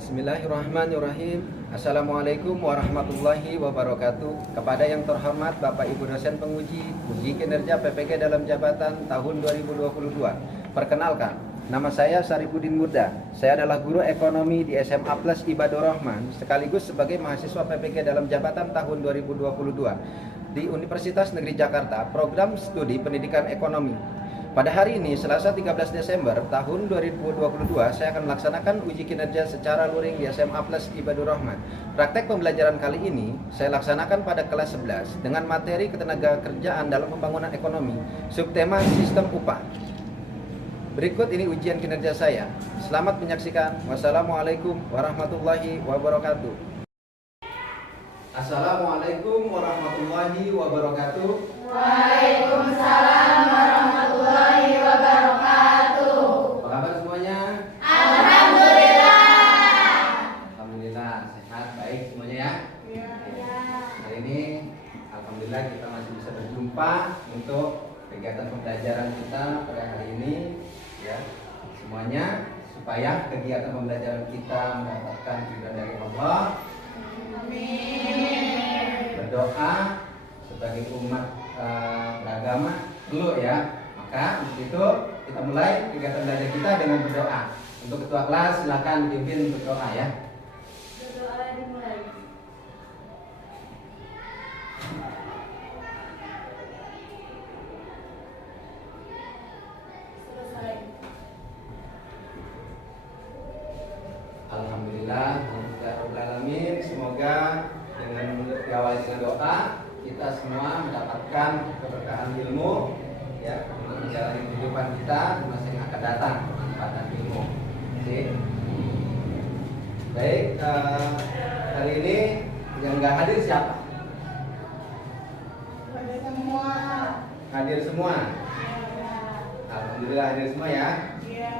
Bismillahirrahmanirrahim. Assalamualaikum warahmatullahi wabarakatuh. Kepada yang terhormat Bapak Ibu dosen penguji uji kinerja PPG dalam jabatan tahun 2022. Perkenalkan, nama saya Saripudin Murda. Saya adalah guru ekonomi di SMA Plus Ibadur Rahman sekaligus sebagai mahasiswa PPG dalam jabatan tahun 2022 di Universitas Negeri Jakarta, program studi pendidikan ekonomi. Pada hari ini, Selasa 13 Desember tahun 2022, saya akan melaksanakan uji kinerja secara luring di SMA Plus Ibadur Rahman. Praktek pembelajaran kali ini saya laksanakan pada kelas 11 dengan materi ketenagakerjaan dalam pembangunan ekonomi, subtema sistem upah. Berikut ini ujian kinerja saya. Selamat menyaksikan. Wassalamualaikum warahmatullahi wabarakatuh. Assalamualaikum warahmatullahi wabarakatuh. Waalaikumsalam warahmatullahi wabarakatuh. Apa kabar semuanya? Alhamdulillah. Alhamdulillah, sehat, baik semuanya ya? Ya. Hari ini alhamdulillah kita masih bisa berjumpa untuk kegiatan pembelajaran kita pada hari ini ya. Semuanya supaya kegiatan pembelajaran kita mendapatkan ridha dari Allah. Amin. Berdoa sebagai umat beragama dulu ya. Maka untuk itu kita mulai kegiatan belajar kita dengan berdoa. Untuk ketua kelas silakan dipimpin berdoa ya. Berdoa dimulai. Selesai. Alhamdulillah, ya Rabbal Alamin. Semoga dengan diawali dengan doa kita semua mendapatkan keberkahan ilmu ya untuk menjalani kehidupan kita di masa yang akan datang, kemanfaatan ilmu. Baik, hari ini yang nggak hadir siapa? Pada semua. Hadir semua. Alhamdulillah hadir semua ya. Ya.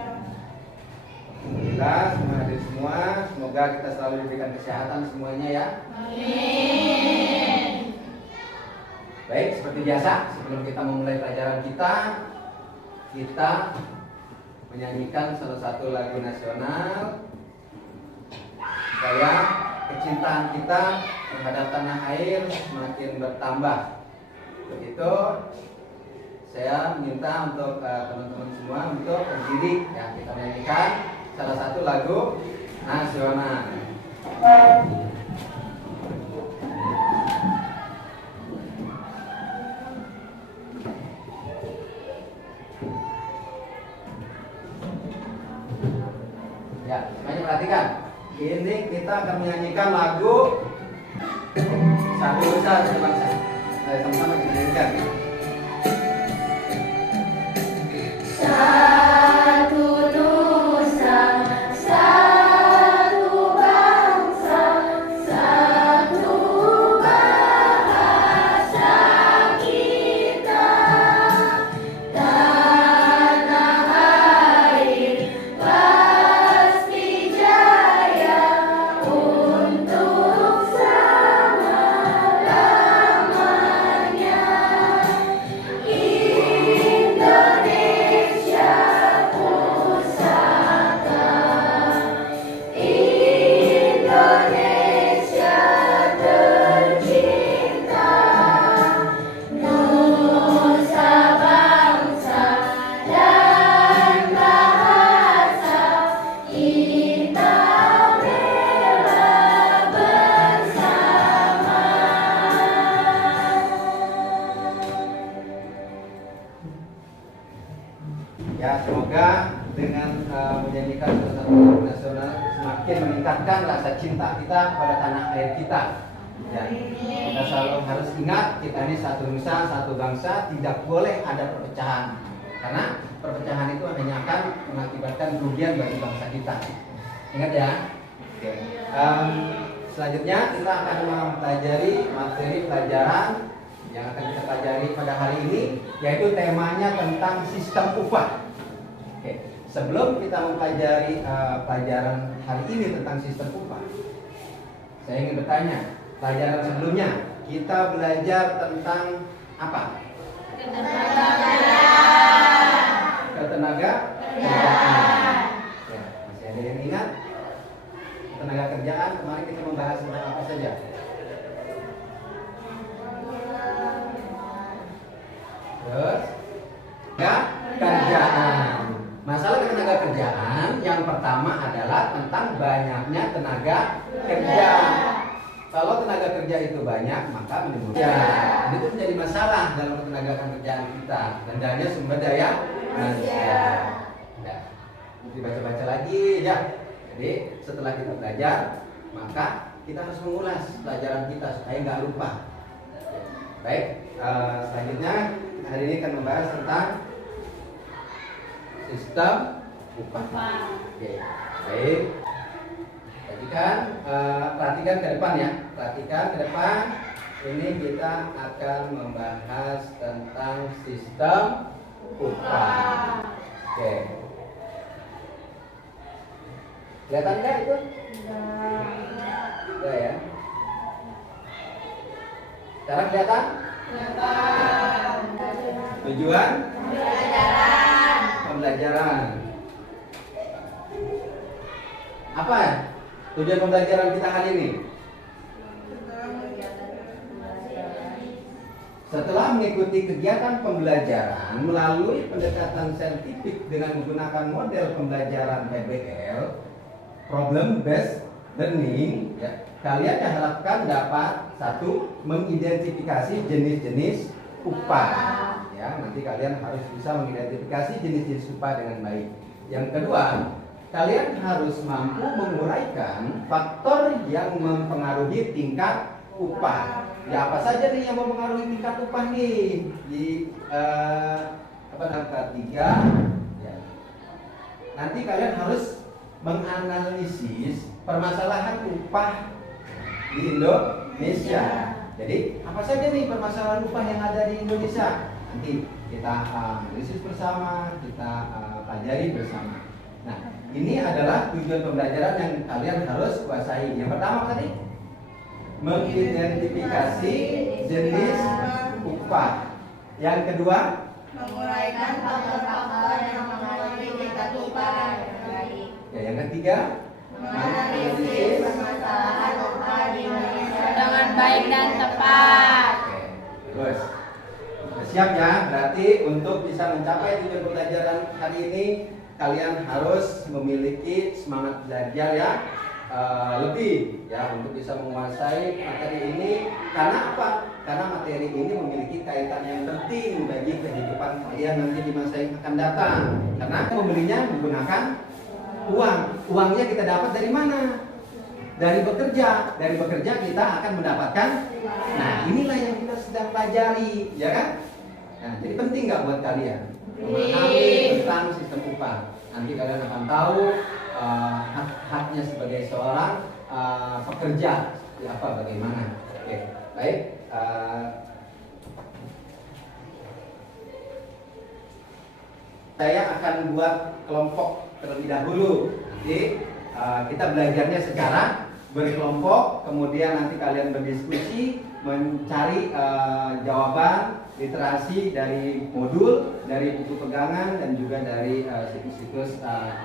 Alhamdulillah semua hadir semua. Semoga kita selalu diberikan kesehatan semuanya ya. Amin. Baik, seperti biasa sebelum kita memulai pelajaran kita menyanyikan salah satu lagu nasional supaya kecintaan kita terhadap tanah air semakin bertambah. Begitu, saya minta untuk teman-teman semua untuk berdiri ya, kita menyanyikan salah satu lagu nasional. Ya, semuanya perhatikan. Ini kita akan menyanyikan lagu Satu Nusa Satu Bangsa. Sama-sama kita nyanyikan. Satu nusa, satu bangsa, satu bahasa kita. Tanah air pasti jaya untuk selama-lamanya. Indonesia pusaka, Indonesia tercinta, nusa bangsa dan bahasa kita bela bersama. Ya, semoga dengan menyanyikan salah satu lagu nasional semakin meningkatkan rasa cinta kita kepada tanah air kita. Ya, kita selalu harus ingat kita ini satu nusa, satu bangsa, tidak boleh ada perpecahan. Karena perpecahan itu hanya akan mengakibatkan kerugian bagi bangsa kita. Ingat ya. Oke. Selanjutnya kita akan mempelajari materi pelajaran yang akan kita pelajari pada hari ini, yaitu temanya tentang sistem upah. Oke, sebelum kita mempelajari pelajaran hari ini tentang sistem upah, saya ingin bertanya, pelajaran sebelumnya kita belajar tentang apa? Ketenaga kerjaan. Ya, masih ada yang ingat? tenaga kerjaan kemarin kita membahas tentang apa saja? Terus kerjaan. Masalah tenaga kerjaan yang pertama adalah tentang banyaknya tenaga kerja. Kalau tenaga kerja itu banyak, maka menimbulkan itu menjadi masalah dalam tenaga kerjaan kita. Rendahnya sumber daya manusia. Nah, dibaca-baca lagi ya. Jadi setelah kita belajar, maka kita harus mengulas pelajaran kita supaya nggak lupa. Baik, selanjutnya hari ini akan membahas tentang sistem upah. Oke, baik. Perhatikan ke depan ya. Perhatikan ke depan. Ini kita akan membahas tentang sistem upah. Oke. Kelihatan nggak itu? Enggak ya. Sekarang kelihatan? Tujuan? Pembelajaran. Apa ya? Tujuan pembelajaran kita hari ini? Setelah mengikuti kegiatan pembelajaran melalui pendekatan saintifik dengan menggunakan model pembelajaran PBL, problem based learning, ya, kalian diharapkan dapat satu, mengidentifikasi jenis-jenis upah. Ya, nanti kalian harus bisa mengidentifikasi jenis-jenis upah dengan baik. Yang kedua, kalian harus mampu menguraikan faktor yang mempengaruhi tingkat upah. Ya, apa saja nih yang mempengaruhi tingkat upah nih di angka 3 ya. Nanti kalian harus menganalisis permasalahan upah di Indonesia. Jadi apa saja nih permasalahan upah yang ada di Indonesia? Nanti kita analisis bersama, kita pelajari bersama. Nah, ini adalah tujuan pembelajaran yang kalian harus kuasai. Yang pertama tadi, mengidentifikasi jenis upah. Yang kedua, menguraikan faktor-faktor yang mempengaruhi tingkat upah. ya, yang ketiga, menganalisis permasalahan upah di Indonesia dengan baik dan tepat. Oke, terus siap ya. Berarti untuk bisa mencapai tujuan pembelajaran hari ini, kalian harus memiliki semangat belajar ya, lebih ya, untuk bisa menguasai materi ini. Karena apa? Karena materi ini memiliki kaitan yang penting bagi kehidupan kalian nanti di masa yang akan datang. Karena membelinya menggunakan uang. Uangnya kita dapat dari mana? Dari bekerja. Dari bekerja kita akan mendapatkan. Nah, inilah yang kita sedang pelajari, ya kan? Nah, jadi penting nggak buat kalian memahami tentang sistem upah. Nanti kalian akan tahu hak-haknya sebagai seorang pekerja seperti apa, bagaimana. Oke, baik. Saya akan buat kelompok terlebih dahulu. Nanti kita belajarnya secara berkelompok, kemudian nanti kalian berdiskusi mencari jawaban literasi dari modul, dari buku pegangan, dan juga dari situs-situs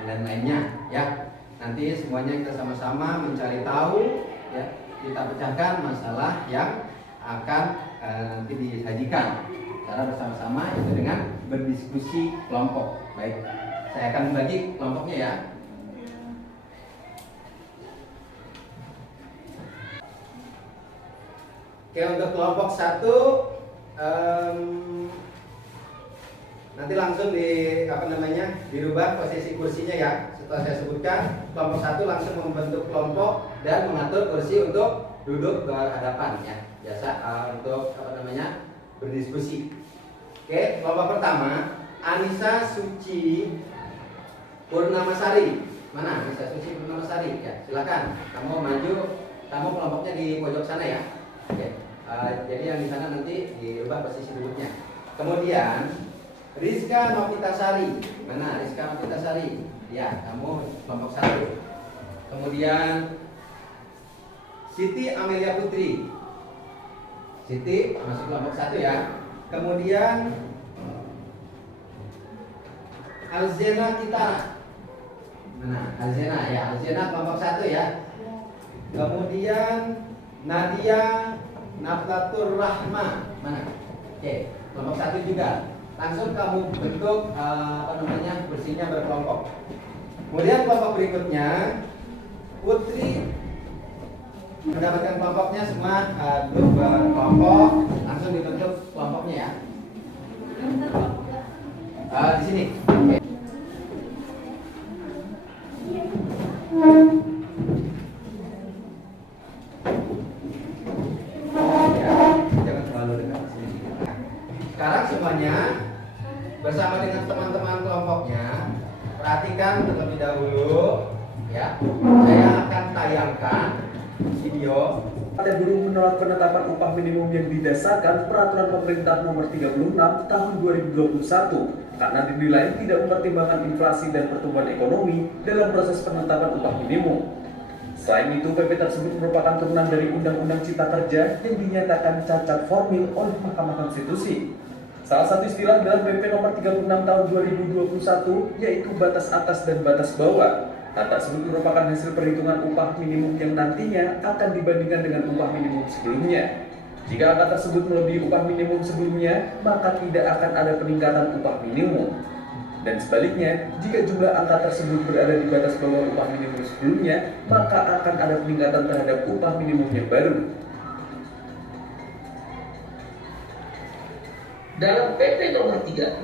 dan lainnya ya. Nanti semuanya kita sama-sama mencari tahu ya, kita pecahkan masalah yang akan nanti disajikan secara bersama-sama, itu dengan berdiskusi kelompok. Baik, saya akan bagi kelompoknya ya. Oke, untuk kelompok 1 nanti langsung dirubah posisi kursinya ya. Setelah saya sebutkan, kelompok 1 langsung membentuk kelompok dan mengatur kursi untuk duduk berhadapan ya. Biasa untuk berdiskusi. Oke, kelompok pertama, Anissa Suci Purnamasari. Mana Anissa Suci Purnamasari? Ya, silakan. Kamu maju, kamu kelompoknya di pojok sana ya. Oke. Jadi yang di sana nanti dirubah posisi duduknya. Kemudian Rizka Novitasari. Mana Rizka Novitasari? Ya, kamu kelompok 1. Kemudian Siti Amelia Putri. Siti masuk kelompok 1 ya. Kemudian Alzena Kitara. Mana Alzena ya, Alzena kelompok 1 ya. Kemudian Nadia Naflatur Rahma. Mana? Oke, kelompok 1 juga. Langsung kamu bentuk bersihnya berkelompok. Kemudian kelompok berikutnya Putri mendapatkan kelompoknya semua berkelompok. Langsung dibentuk kelompoknya ya. Di sini. Oke. Jangan terlalu dekat sini. Sekarang semuanya bersama dengan teman-teman kelompoknya perhatikan terlebih dahulu ya. Saya akan tayangkan video. Partai Buruh menolak penetapan upah minimum yang didasarkan Peraturan Pemerintah Nomor 36 Tahun 2021 karena dinilai tidak mempertimbangkan inflasi dan pertumbuhan ekonomi dalam proses penetapan upah minimum. Selain itu, PP tersebut merupakan turunan dari Undang-Undang Cipta Kerja yang dinyatakan cacat formil oleh Mahkamah Konstitusi. Salah satu istilah dalam PP Nomor 36 Tahun 2021 yaitu batas atas dan batas bawah. Hal tersebut merupakan hasil perhitungan upah minimum yang nantinya akan dibandingkan dengan upah minimum sebelumnya. Jika angka tersebut melebihi upah minimum sebelumnya, maka tidak akan ada peningkatan upah minimum. Dan sebaliknya, jika jumlah angka tersebut berada di batas bawah upah minimum sebelumnya, maka akan ada peningkatan terhadap upah minimum yang baru. Dalam PP nomor 36,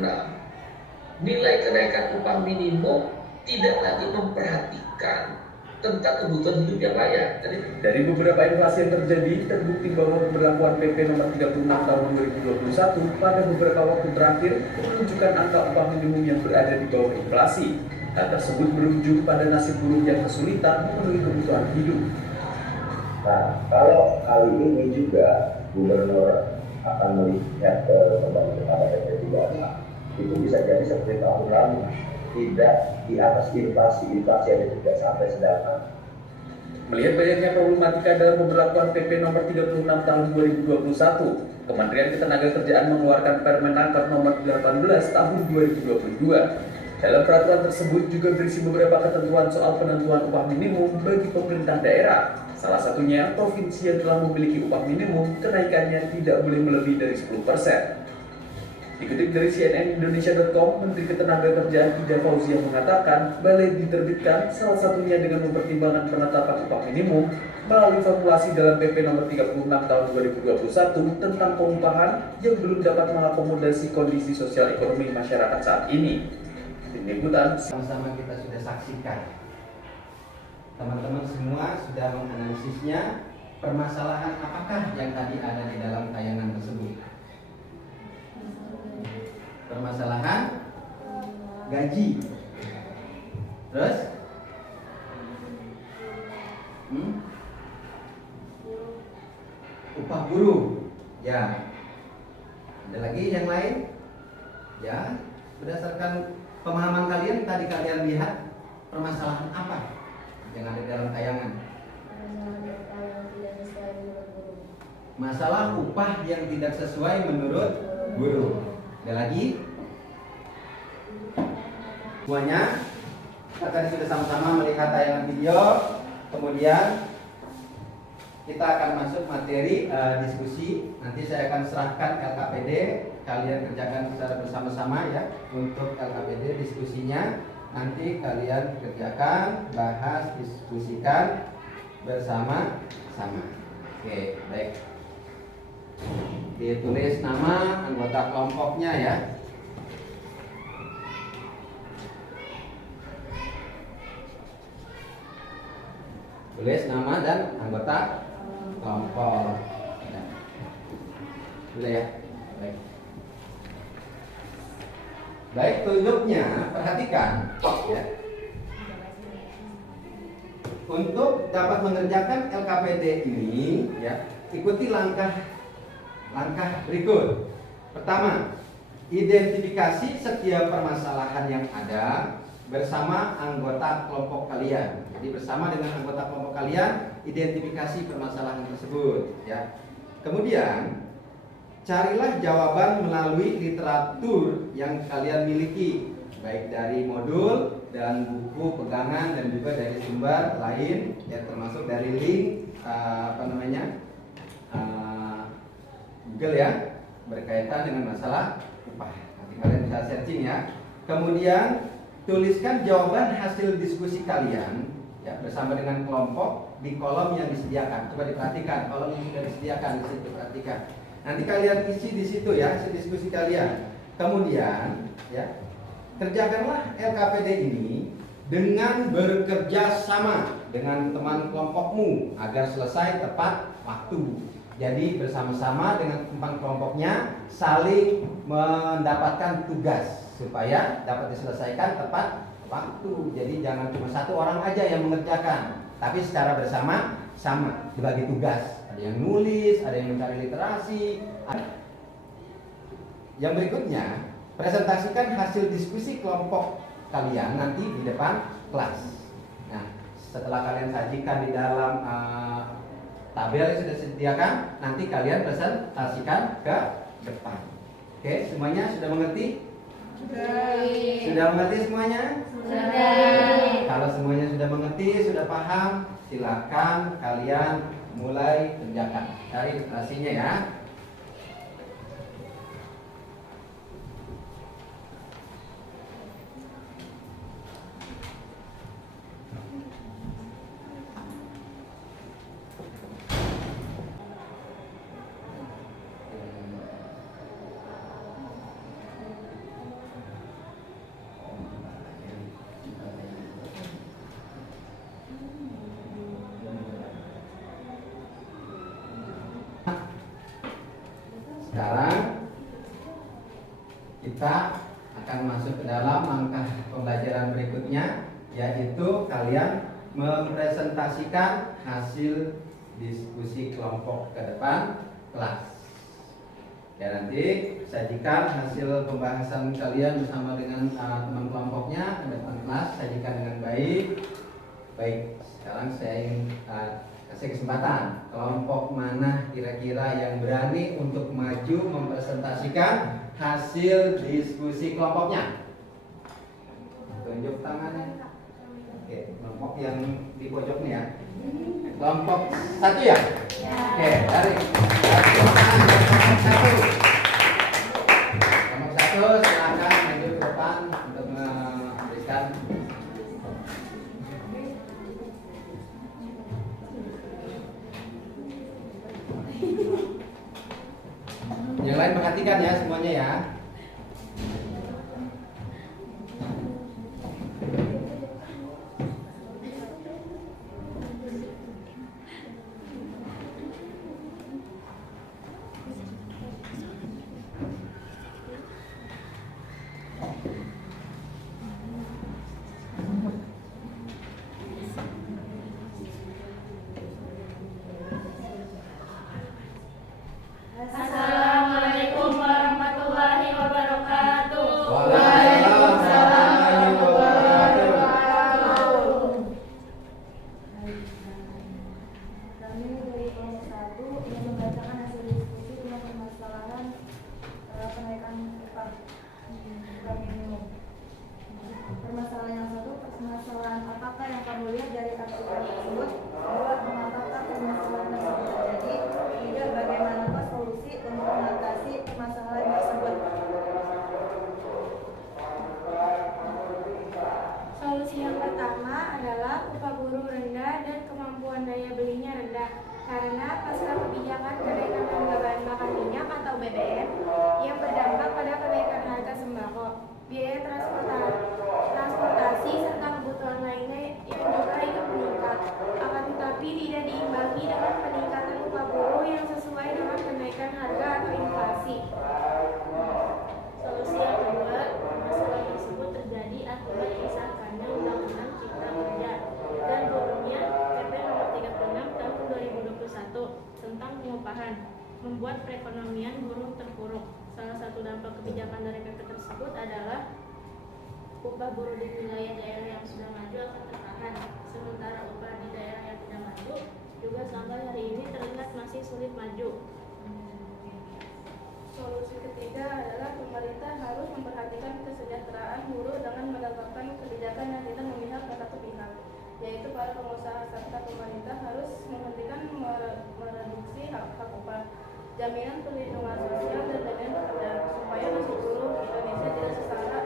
nilai kenaikan upah minimum tidak lagi memperhatikan tentang kebutuhan hidup yang layak. Dari beberapa inflasi yang terjadi, terbukti bahwa pemberlakuan PP nomor 36 tahun 2021 pada beberapa waktu terakhir menunjukkan angka upah minimum yang berada di bawah inflasi. Hal tersebut berujung pada nasib buruh yang kesulitan memenuhi kebutuhan hidup. Nah, kalau kali ini juga gubernur akan melihat kembali kepada PP 36, itu bisa jadi seperti tahun lalu, tidak di atas inflasi yang tidak sampai sedangkan. Melihat banyaknya problematika dalam pemberlakuan PP nomor 36 tahun 2021, Kementerian Ketenagakerjaan mengeluarkan Permenaker nomor 18 tahun 2022. Dalam peraturan tersebut juga berisi beberapa ketentuan soal penentuan upah minimum bagi pemerintah daerah. Salah satunya, provinsi yang telah memiliki upah minimum, kenaikannya tidak boleh melebihi dari 10%. Dikutip dari cnnindonesia.com, Menteri Ketenagakerjaan Ida Fauzia mengatakan, balai diterbitkan salah satunya dengan mempertimbangkan penetapan upah minimum melalui formulasi dalam PP nomor 36 tahun 2021 tentang pengupahan yang belum dapat mengakomodasi kondisi sosial ekonomi masyarakat saat ini. Tim Liputan. Sama-sama kita sudah saksikan. Teman-teman semua sudah menganalisisnya. Permasalahan apakah yang tadi ada di dalam tayangan tersebut? Permasalahan gaji. Terus? Upah buruh. Ya. Ada lagi yang lain? Ya. Berdasarkan pemahaman kalian, tadi kalian lihat permasalahan apa yang ada dalam tayangan? Masalah upah yang tidak sesuai menurut buruh. Ada lagi? Semuanya kita tadi sudah sama-sama melihat tayangan video. Kemudian kita akan masuk materi diskusi. Nanti saya akan serahkan LKPD. Kalian kerjakan secara bersama-sama ya. Untuk LKPD diskusinya nanti kalian kerjakan, bahas, diskusikan bersama-sama. Oke, baik. Ditulis nama anggota kelompoknya ya. Tulis nama dan anggota kelompok. Boleh ya? Baik. Baik, tunjuknya perhatikan ya. Untuk dapat mengerjakan LKPD ini ya, ikuti langkah berikut. Pertama, identifikasi setiap permasalahan yang ada bersama anggota kelompok kalian. Jadi bersama dengan anggota kelompok kalian, identifikasi permasalahan tersebut ya. Kemudian carilah jawaban melalui literatur yang kalian miliki, baik dari modul dan buku pegangan dan juga dari sumber lain ya, termasuk dari link Google ya, berkaitan dengan masalah upah. Nanti kalian bisa searching ya. Kemudian tuliskan jawaban hasil diskusi kalian ya bersama dengan kelompok di kolom yang disediakan. Coba diperhatikan kolom yang sudah disediakan di situ, perhatikan. Nanti kalian isi di situ ya hasil diskusi kalian. Kemudian ya kerjakanlah LKPD ini dengan bekerja sama dengan teman kelompokmu agar selesai tepat waktu. Jadi bersama-sama dengan teman kelompoknya saling mendapatkan tugas supaya dapat diselesaikan tepat waktu. Jadi jangan cuma satu orang aja yang mengerjakan, tapi secara bersama-sama dibagi tugas. Ada yang nulis, ada yang mencari literasi. Yang berikutnya, presentasikan hasil diskusi kelompok kalian nanti di depan kelas. Nah, setelah kalian sajikan di dalam tabel yang sudah disediakan, nanti kalian presentasikan ke depan. Oke, semuanya sudah mengerti? Sudah mengerti semuanya? Sudah. Kalau semuanya sudah mengerti, sudah paham, silakan kalian mulai kerjakan. Cari literasinya ya. Sekarang kita akan masuk ke dalam langkah pembelajaran berikutnya, yaitu kalian mempresentasikan hasil diskusi kelompok ke depan kelas. Ya, nanti sajikan hasil pembahasan kalian bersama dengan teman kelompoknya ke depan kelas, sajikan dengan baik. Baik, sekarang saya ingin kasih kesempatan, kelompok mana kira-kira yang berani untuk maju mempresentasikan hasil diskusi kelompoknya? Tunjuk tangannya. Oke, kelompok yang di pojok nih ya. Kelompok satu ya? Oke, dari kelompok satu. Kelompok satu silakan maju ke depan untuk memberikan. Yang lain perhatikan ya semuanya ya. Assalamualaikum warahmatullahi wabarakatuh. Waalaikumsalam warahmatullahi wabarakatuh. Kami dari kelompok 1 ingin membacakan hasil diskusi tentang permasalahan kenaikan upah minimum. Permasalahan yang satu, permasalahan apakah yang kamu lihat dari artikel tersebut? 2. Mengapakah permasalahan tersebut terjadi? 3. Bagaimanakah solusi untuk mengatasi permasalahan tersebut? Solusi yang pertama adalah upah buruh rendah dan kemampuan daya belinya rendah. Karena pasca kebijakan kenaikan harga bahan bakar minyak atau BBM yang berdampak pada kenaikan harga sembako, biaya transportasi serta kebutuhan lainnya yang juga ikut meningkat. Akan tetapi tidak diimbangi dengan peningkatan upah buruh yang sesuai dengan kenaikan harga atau inflasi. Solusi yang kedua, masalah tersebut terjadi akibat disahkannya Undang-Undang Cipta Kerja dan turunnya PP Nomor 36 Tahun 2021 tentang pengupahan, membuat perekonomian buruh terpuruk. Salah satu dampak kebijakan dari PP tersebut adalah upah buruh di wilayah daerah yang sudah maju akan tertahan, sementara upah di daerah yang tidak maju juga sampai hari ini terlihat masih sulit maju. solusi ketiga adalah pemerintah harus memperhatikan kesejahteraan buruh dengan menetapkan kebijakan yang tidak memihak ke satu pihak, yaitu para pengusaha serta pemerintah harus menghentikan mereduksi hak upah, jaminan perlindungan sosial dan jaminan pekerjaan supaya nasib buruh Indonesia tidak sengsara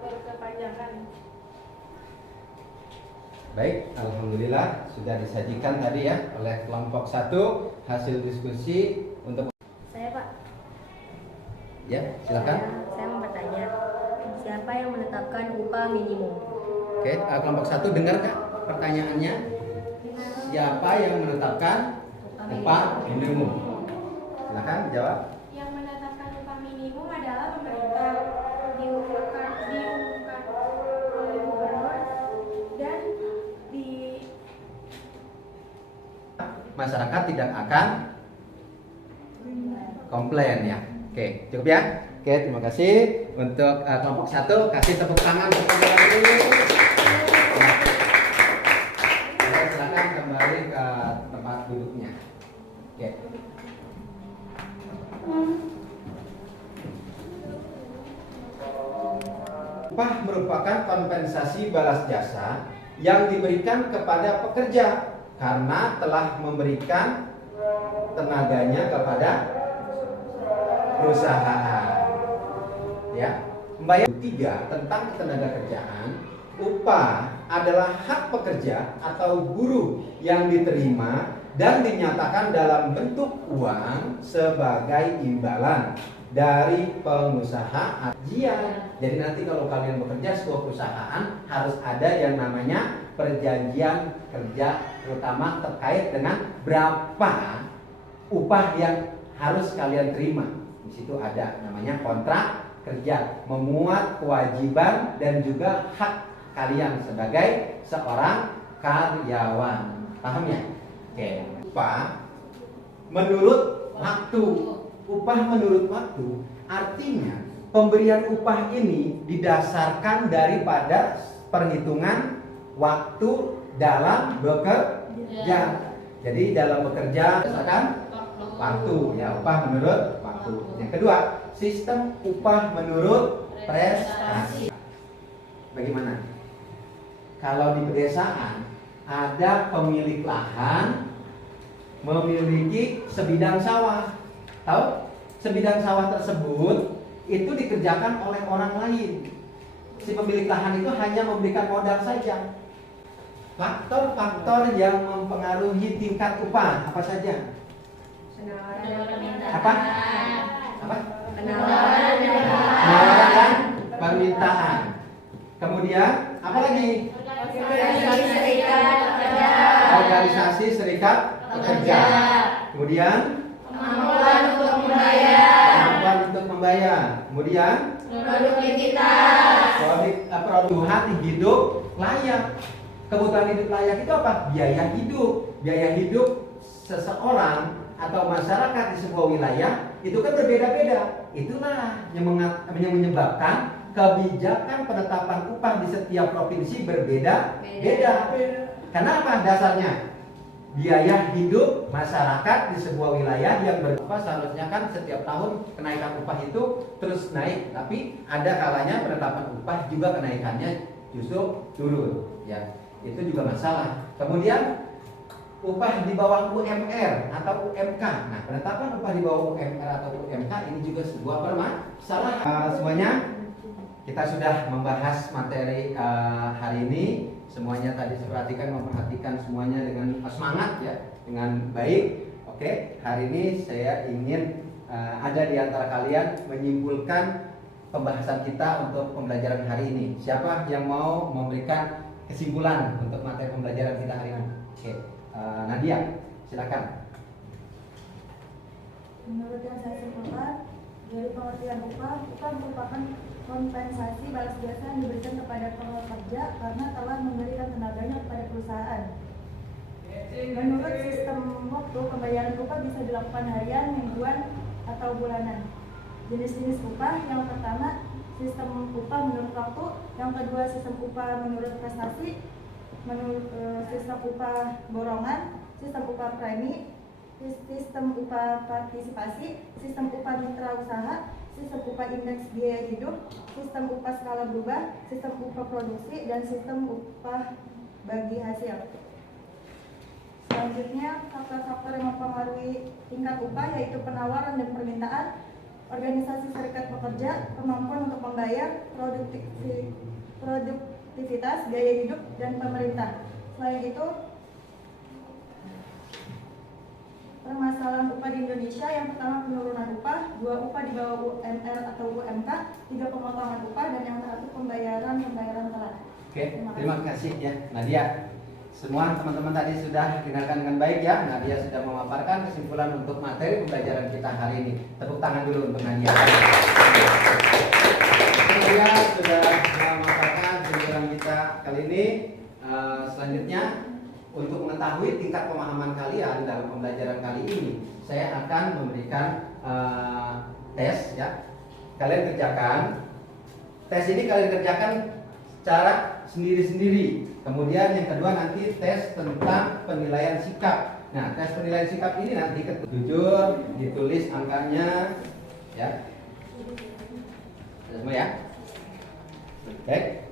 berkepanjangan. Baik, alhamdulillah sudah disajikan tadi ya oleh kelompok 1 hasil diskusi untuk Saya Pak. ya, silakan. Saya mau bertanya, siapa yang menetapkan upah minimum? Oke, kelompok 1 dengar Kak pertanyaannya? Siapa yang menetapkan upah minimum? Silakan jawab. Yang menetapkan upah minimum adalah pemerintah, diumumkan oleh gubernur dan Masyarakat tidak akan komplain ya. Oke, cukup ya. Oke, terima kasih untuk kelompok 1. Kasih tepuk tangan untuk kelompok dulu. Oke, silakan kembali ke tempat duduknya. Oke. Upah merupakan kompensasi balas jasa yang diberikan kepada pekerja karena telah memberikan tenaganya kepada perusahaan. Ya, membayar 3 tentang tenaga kerjaan. Upah adalah hak pekerja atau buruh yang diterima dan dinyatakan dalam bentuk uang sebagai imbalan dari pengusaha ajian. Jadi nanti kalau kalian bekerja sebuah perusahaan harus ada yang namanya perjanjian kerja, terutama terkait dengan berapa upah yang harus kalian terima. Di situ ada namanya kontrak kerja, memuat kewajiban dan juga hak kalian sebagai seorang karyawan. Paham ya? Oke. Upah menurut waktu. Upah menurut waktu artinya pemberian upah ini didasarkan daripada perhitungan waktu dalam bekerja. Jadi dalam bekerja berdasarkan waktu ya, upah menurut waktu. Yang kedua, sistem upah menurut prestasi. Bagaimana? Kalau di pedesaan ada pemilik lahan memiliki sebidang sawah. Tahu? Sebidang sawah tersebut itu dikerjakan oleh orang lain. Si pemilik lahan itu hanya memberikan modal saja. Faktor-faktor yang mempengaruhi tingkat upah apa saja? Apa? Penawaran dan permintaan. Kemudian apa lagi? Organisasi serikat pekerja. Kemudian Kemampuan untuk membayar. Kemudian Produktivitas. kebutuhan hidup layak. Kebutuhan hidup layak itu apa? Biaya hidup. Biaya hidup seseorang atau masyarakat di sebuah wilayah itu kan berbeda-beda. Itulah yang menyebabkan kebijakan penetapan upah di setiap provinsi berbeda-beda. Kenapa dasarnya? Biaya hidup masyarakat di sebuah wilayah yang berupah seharusnya kan setiap tahun kenaikan upah itu terus naik, tapi ada kalanya penetapan upah juga kenaikannya justru turun, ya itu juga masalah. Kemudian upah di bawah UMR atau UMK. Nah, penetapan upah di bawah UMR atau UMK ini juga sebuah permasalahan. Semuanya kita sudah membahas materi hari ini. Semuanya tadi saya perhatikan, memperhatikan semuanya dengan semangat ya, dengan baik. Oke, hari ini saya ingin ada di antara kalian menyimpulkan pembahasan kita untuk pembelajaran hari ini. Siapa yang mau memberikan kesimpulan untuk materi pembelajaran kita hari ini? Oke, Nadia, silakan. Menurut yang saya simpulkan dari pengertian upah merupakan kompensasi balas jasa yang diberikan kepada pekerja karena telah memberikan tenaganya kepada perusahaan. Menurut sistem waktu, pembayaran upah bisa dilakukan harian, mingguan, atau bulanan. Jenis-jenis upah, yang pertama sistem upah menurut waktu, yang kedua sistem upah menurut prestasi, sistem upah borongan, sistem upah premi, sistem upah partisipasi, sistem upah mitra usaha, sistem upah indeks biaya hidup, sistem upah skala berubah, sistem upah produksi, dan sistem upah bagi hasil. Selanjutnya, faktor-faktor yang mempengaruhi tingkat upah yaitu penawaran dan permintaan, organisasi serikat pekerja, kemampuan untuk membayar, produktivitas, gaya hidup, dan pemerintah. Selain itu, permasalahan upah di Indonesia, yang pertama penurunan upah, 2 upah di bawah UMR atau UMK, 3 pemotongan upah, dan yang terakhir pembayaran telat. Oke, terima kasih ya Nadia. Semua teman-teman tadi sudah dengarkan dengan baik ya. Nadia sudah memaparkan kesimpulan untuk materi pembelajaran kita hari ini. Tepuk tangan dulu untuk Nadia. Nadia sudah memaparkan kesimpulan kita kali ini. Selanjutnya, untuk mengetahui tingkat pemahaman kalian dalam pembelajaran kali ini, saya akan memberikan tes ya. Kalian kerjakan. Tes ini kalian kerjakan secara sendiri-sendiri. Kemudian yang kedua nanti tes tentang penilaian sikap. Nah, tes penilaian sikap ini nanti jujur, ditulis angkanya ya. Semua ya. Oke.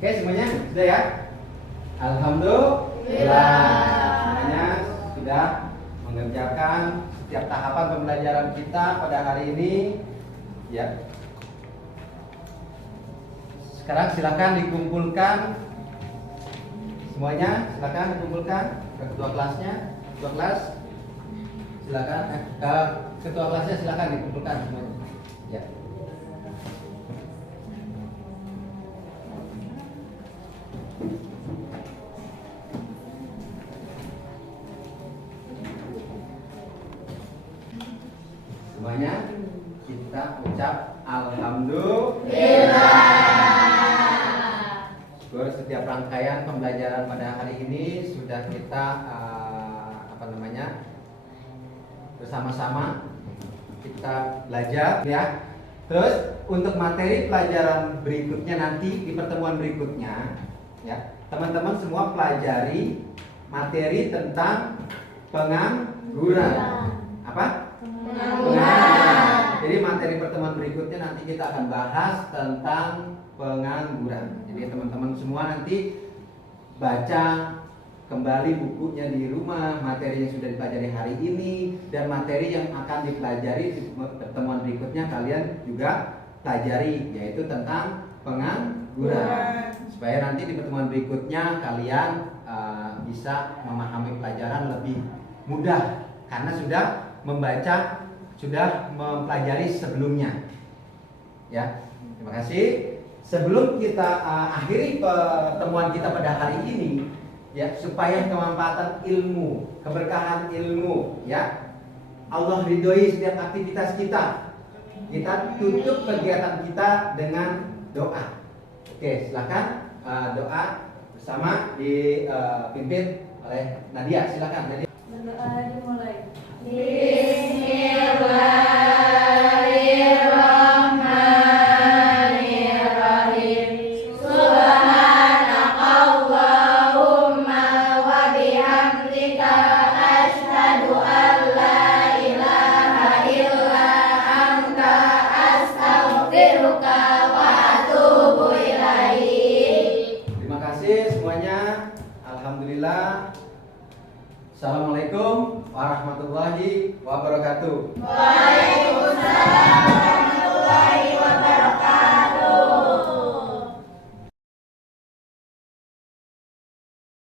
Oke, semuanya sudah ya? Alhamdulillah. Semuanya sudah mengerjakan setiap tahapan pembelajaran kita pada hari ini ya. Sekarang silakan dikumpulkan semuanya, silakan dikumpulkan ke ketua kelasnya, ketua kelas. Silakan ketua kelasnya silakan dikumpulkan semuanya. Ya. Semuanya kita ucap alhamdulillah. Syukur setiap rangkaian pembelajaran pada hari ini sudah kita bersama-sama kita belajar ya. Terus untuk materi pelajaran berikutnya nanti di pertemuan berikutnya ya, teman-teman semua pelajari materi tentang pengangguran. Apa? Pengangguran. Jadi materi pertemuan berikutnya nanti kita akan bahas tentang pengangguran. Jadi teman-teman semua nanti baca kembali bukunya di rumah, materi yang sudah dipelajari hari ini dan materi yang akan dipelajari di pertemuan berikutnya kalian juga pelajari, yaitu tentang pengangguran. Supaya nanti di pertemuan berikutnya kalian bisa memahami pelajaran lebih mudah karena sudah membaca, sudah mempelajari sebelumnya. Ya, terima kasih. Sebelum kita akhiri pertemuan kita pada hari ini, ya, supaya kemanfaatan ilmu, keberkahan ilmu, ya, Allah ridhoi setiap aktivitas kita. Kita tutup kegiatan kita dengan doa. Oke, silakan doa bersama dipimpin oleh Nadia. Silakan Nadia. Berdoa dimulai. Bismillahirrahmanirrahim. Subhanakallahumma wa bihamdika asyhadu an la ilaha illa anta astaghfiruka wa atubu ilaik. Terima kasih semuanya. Alhamdulillah. Assalamualaikum warahmatullahi wabarakatuh. Waalaikumsalam warahmatullahi